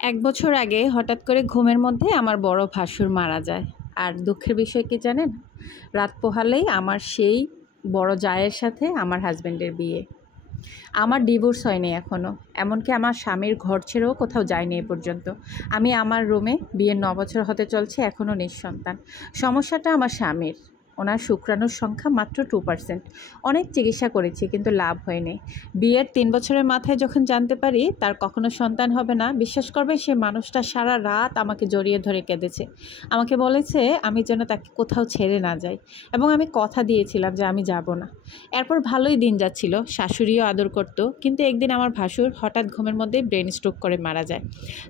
এক বছর আগে হঠাৎ করে ঘুমের মধ্যে আমার বড় ভাসুর মারা যায়। আর দুঃখের বিষয় কি জানেন, রাত পোহালেই আমার সেই বড় জায়ের সাথে আমার হাজব্যান্ডের বিয়ে। আমার ডিভোর্স হয়নি এখনও, এমনকি আমার স্বামীর ঘর ছেড়েও কোথাও যায়নি এ পর্যন্ত। আমি আমার রুমে, বিয়ের 9 বছর হতে চলছে, এখনও নিঃসন্তান। সমস্যাটা আমার স্বামীর, ওনার শুক্রাণুর সংখ্যা মাত্র 2%। অনেক চিকিৎসা করেছি কিন্তু লাভ হয়নি। বিয়ের 3 বছরের মাথায় যখন জানতে পারি তার কখনো সন্তান হবে না, বিশ্বাস করবে সে মানুষটা সারা রাত আমাকে জড়িয়ে ধরে কেঁদেছে। আমাকে বলেছে আমি যেন তাকে কোথাও ছেড়ে না যাই, এবং আমি কথা দিয়েছিলাম যে আমি যাব না। এরপর ভালোই দিন যাচ্ছিল, শাশুড়িও আদর করত। কিন্তু একদিন আমার ভাসুর হঠাৎ ঘুমের মধ্যে ব্রেন স্ট্রোক করে মারা যায়।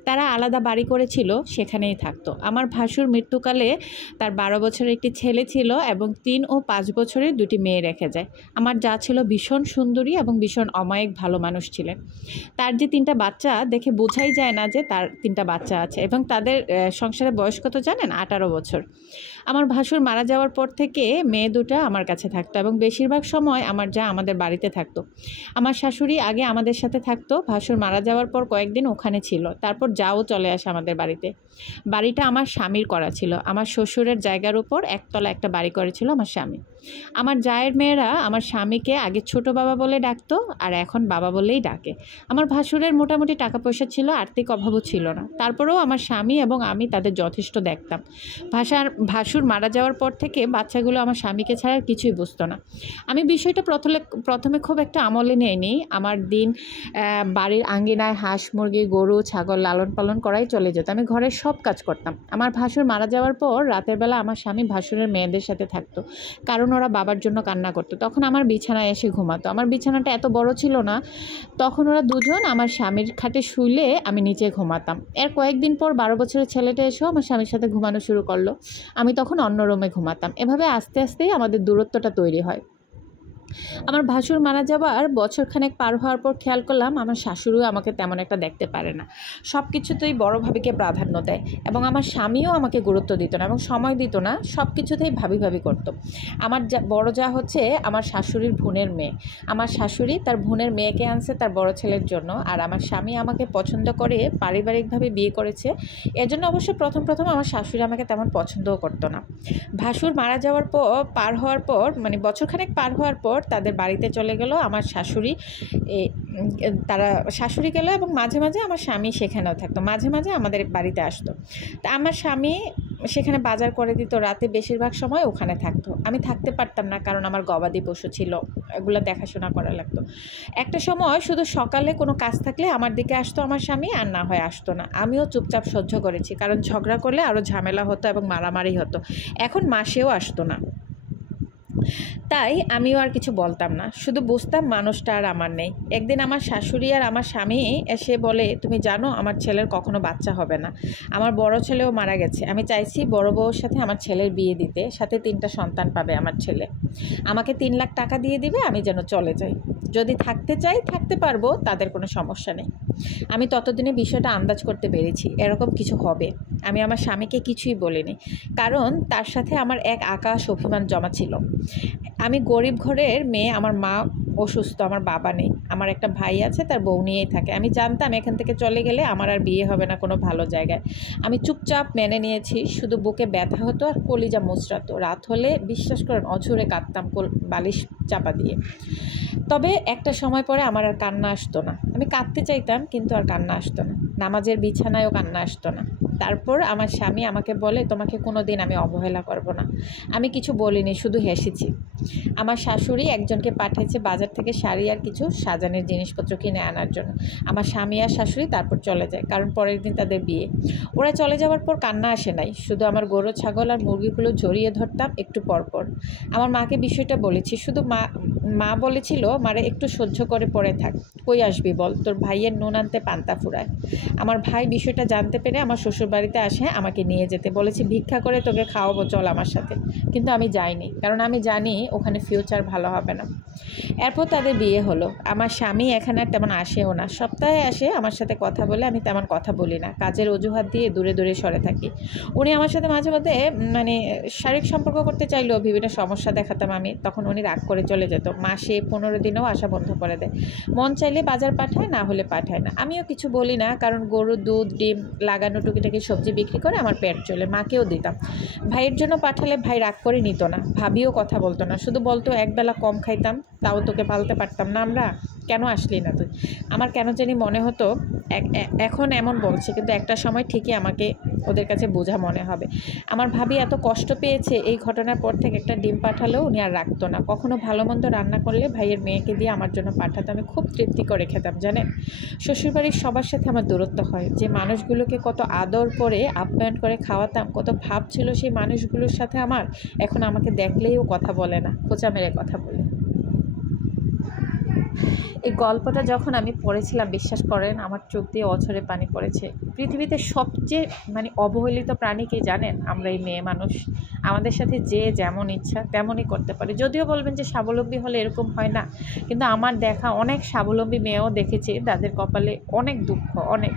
তারা আলাদা বাড়ি করেছিল, সেখানেই থাকতো। আমার ভাসুর মৃত্যুকালে তার 12 বছরের একটি ছেলে ছিল এবং 3 ও 5 বছরের 2টি মেয়ে রেখে যায়। আমার যা ছিল ভীষণ সুন্দরী এবং ভীষণ অমায়িক ভালো মানুষ ছিলেন। তার যে 3টা বাচ্চা দেখে বোঝাই যায় না যে তার 3টা বাচ্চা আছে, এবং তাদের সংসারের বয়স কত জানেন? 18 বছর। আমার ভাসুর মারা যাওয়ার পর থেকে মেয়ে 2টা আমার কাছে থাকতো, এবং বেশিরভাগ সময় আমার যা আমাদের বাড়িতে থাকতো। আমার শাশুড়ি আগে আমাদের সাথে থাকতো, ভাসুর মারা যাওয়ার পর কয়েকদিন ওখানে ছিল, তারপর যাও চলে আসে আমাদের বাড়িতে। বাড়িটা আমার স্বামীর করা ছিল, আমার শ্বশুরের জায়গার উপর একতলা একটা বাড়ি করেছিল আমার স্বামী। আমার জায়ের মেয়েরা আমার স্বামীকে আগে ছোট বাবা বলে ডাকতো, আর এখন বাবা বলেই ডাকে। আমার ভাসুরের মোটামুটি টাকা পয়সা ছিল, আর্থিক অভাবও ছিল না, তারপরেও আমার স্বামী এবং আমি তাদের যথেষ্ট দেখতাম। ভাসুর মারা যাওয়ার পর থেকে বাচ্চাগুলো আমার স্বামীকে ছাড়া আর কিছুই বুঝতো না। আমি বিষয়টা প্রথমে খুব একটা আমলে নেইনি। আমার দিন বাড়ির আঙ্গিনায় হাঁস মুরগি গরু ছাগল লালন পালন করাই চলে যেত, আমি ঘরের সব কাজ করতাম। আমার ভাসুর মারা যাওয়ার পর রাতের বেলা আমার স্বামী ভাসুরের মেয়েদের সাথে থাকতো, কারণ ওরা বাবার জন্য কান্না করতো। তখন আমার বিছানায় এসে ঘুমাতো। আমার বিছানাটা এত বড় ছিল না, তখন ওরা দুজন আমার স্বামীর খাটে শুইলে আমি নিচে ঘুমাতাম। এর কয়েকদিন পর 12 বছরের ছেলেটা এসেও আমার স্বামীর সাথে ঘুমানো শুরু করলো, আমি তখন অন্য রুমে ঘুমাতাম। এভাবে আস্তে আস্তেই আমাদের দূরত্বটা তৈরি হয়। আমার ভাসুর মারা যাবার বছরখানেক পার হওয়ার পর খেয়াল করলাম আমার শাশুড়িও আমাকে তেমন একটা দেখতে পারে না, সব কিছুতেই বড় ভাবিকে প্রাধান্য দেয়, এবং আমার স্বামীও আমাকে গুরুত্ব দিত না এবং সময় দিত না, সব কিছুতেই ভাবি করতো। আমার বড় যা হচ্ছে আমার শাশুড়ির বোনের মেয়ে। আমার শাশুড়ি তার বোনের মেয়েকে আনছে তার বড় ছেলের জন্য, আর আমার স্বামী আমাকে পছন্দ করে পারিবারিকভাবে বিয়ে করেছে। এজন্য অবশ্য প্রথম আমার শাশুড়ি আমাকে তেমন পছন্দও করতো না। ভাসুর মারা যাওয়ার পর পার হওয়ার পর মানে বছরখানেক পার হওয়ার পর তাদের বাড়িতে চলে গেল আমার শাশুড়ি। তারা শাশুড়ি গেল, এবং মাঝে মাঝে আমার স্বামী সেখানেও থাকতো, মাঝে মাঝে আমাদের বাড়িতে আসতো। তা আমার স্বামী সেখানে বাজার করে দিত, রাতে বেশিরভাগ সময় ওখানে থাকতো। আমি থাকতে পারতাম না, কারণ আমার গবাদি পশু ছিল, এগুলো দেখাশোনা করা লাগতো। একটা সময় শুধু সকালে কোনো কাজ থাকলে আমার দিকে আসতো আমার স্বামী, আর না হয় আসতো না। আমিও চুপচাপ সহ্য করেছি, কারণ ঝগড়া করলে আরও ঝামেলা হতো এবং মারামারি হতো। এখন মাসেও আসতো না, তাই আমিও আর কিছু বলতাম না, শুধু বুঝতাম মানুষটা আর আমার নেই। একদিন আমার শাশুড়ি আর আমার স্বামী এসে বলে, তুমি জানো আমার ছেলের কখনো বাচ্চা হবে না, আমার বড় ছেলেও মারা গেছে, আমি চাইছি বড় বউর সাথে আমার ছেলের বিয়ে দিতে, সাথে 3টা সন্তান পাবে আমার ছেলে, আমাকে 3 লাখ টাকা দিয়ে দিবে, আমি যেন চলে যাই, যদি থাকতে চাই থাকতে পারবো, তাদের কোনো সমস্যা নেই। আমি ততদিনে বিষয়টা আন্দাজ করতে পেরেছি এরকম কিছু হবে। আমি আমার স্বামীকে কিছুই বলিনি, কারণ তার সাথে আমার এক আকাশ অভিমান জমা ছিল। আমি গরিব ঘরের মেয়ে, আমার মা অসুস্থ, আমার বাবা নেই, আমার একটা ভাই আছে, তার বউ নিয়েই থাকে। আমি জানতাম এখান থেকে চলে গেলে আমার আর বিয়ে হবে না কোনো ভালো জায়গায়। আমি চুপচাপ মেনে নিয়েছি, শুধু বুকে ব্যথা হতো আর কলিজা মুচড়াতো। রাত হলে বিশ্বাস করেন অঝরে কাঁদতাম বালিশ চাপা দিয়ে। তবে একটা সময় পরে আমার আর কান্না আসতো না, আমি কাঁদতে চাইতাম কিন্তু আর কান্না আসতো না, নামাজের বিছানায়ও কান্না আসতো না। তারপর আমার স্বামী আমাকে বলে, তোমাকে কোনো দিন আমি অবহেলা করব না। আমি কিছু বলিনি, শুধু হেসেছি। আমার শাশুড়ি একজনকে পাঠিয়েছে বাজার থেকে শাড়ি আর কিছু সাজানোর জিনিসপত্র কিনে আনার জন্য। আমার স্বামী আর শাশুড়ি তারপর চলে যায়, কারণ পরের দিন তাদের বিয়ে। ওরা চলে যাওয়ার পর কান্না আসে নাই, শুধু আমার গরু ছাগল আর মুরগিগুলো জড়িয়ে ধরতাম একটু পর। আমার মাকে বিষয়টা বলেছি, শুধু মা বলেছিল, মারে একটু সহ্য করে পড়ে থাক, কই আসবি বল, তোর ভাইয়ের নুন আনতে পান্তা ফুরায়। আমার ভাই বিষয়টা জানতে পেরে আমার শ্বশুরবাড়িতে আসে, আমাকে নিয়ে যেতে বলেছে, ভিক্ষা করে তোকে খাওয়াবো, চল আমার সাথে। কিন্তু আমি যাইনি, কারণ আমি জানি ওখানে ফিউচার ভালো হবে না। তারপর তাদের বিয়ে হলো। আমার স্বামী এখানে আর তেমন আসেও না, সপ্তাহে আসে আমার সাথে কথা বলে, আমি তেমন কথা বলি না, কাজের অজুহাত দিয়ে দূরে দূরে সরে থাকি। উনি আমার সাথে মাঝে মধ্যে মানে শারীরিক সম্পর্ক করতে চাইলেও বিভিন্ন সমস্যা দেখাতাম আমি, তখন উনি রাগ করে চলে যেত, মাসে 15 দিনেও আসা বন্ধ করে দেয়। মন চাইলে বাজার পাঠায়, না হলে পাঠায় না। আমিও কিছু বলি না, কারণ গরুর দুধ, ডিম, লাগানো টুকিটাকি সবজি বিক্রি করে আমার পেট চলে, মাকেও দিতাম। ভাইয়ের জন্য পাঠালে ভাই রাগ করে নিত না, ভাবিও কথা বলতো না, শুধু বলতো একবেলা কম খাইতাম, তাও তোকে পালতে পারতাম না আমরা, কেন আসলি না তুই। আমার কেন জানি মনে হতো এখন এমন বলছে, কিন্তু একটা সময় ঠিকই আমাকে ওদের কাছে বোঝা মনে হবে। আমার ভাবি এত কষ্ট পেয়েছে এই ঘটনার পর থেকে, একটা ডিম পাঠালেও উনি আর রাখতো না। কখনো ভালো মন্দ রান্না করলে ভাইয়ের মেয়েকে দিয়ে আমার জন্য পাঠাতো, আমি খুব তৃপ্তি করে খেতাম। জানেন, শ্বশুরবাড়ির সবার সাথে আমার দূরত্ব হয়, যে মানুষগুলোকে কত আদর করে আপ্যায়ন করে খাওয়াতাম, কত ভাব ছিল সেই মানুষগুলোর সাথে আমার, এখন আমাকে দেখলেও কথা বলে না, খোঁচা মেরে কথা বলে। এই গল্পটা যখন আমি পড়েছিলাম, বিশ্বাস করেন আমার চোখ দিয়ে অঝরে পানি পড়েছে। পৃথিবীতে সবচেয়ে অবহেলিত প্রাণী কে জানেন? আমরা এই মেয়ে মানুষ। আমাদের সাথে যে যেমন ইচ্ছা তেমনই করতে পারে। যদিও বলবেন যে স্বাবলম্বী হলে এরকম হয় না, কিন্তু আমার দেখা অনেক স্বাবলম্বী মেয়েও দেখেছি, তাদের কপালে অনেক দুঃখ, অনেক।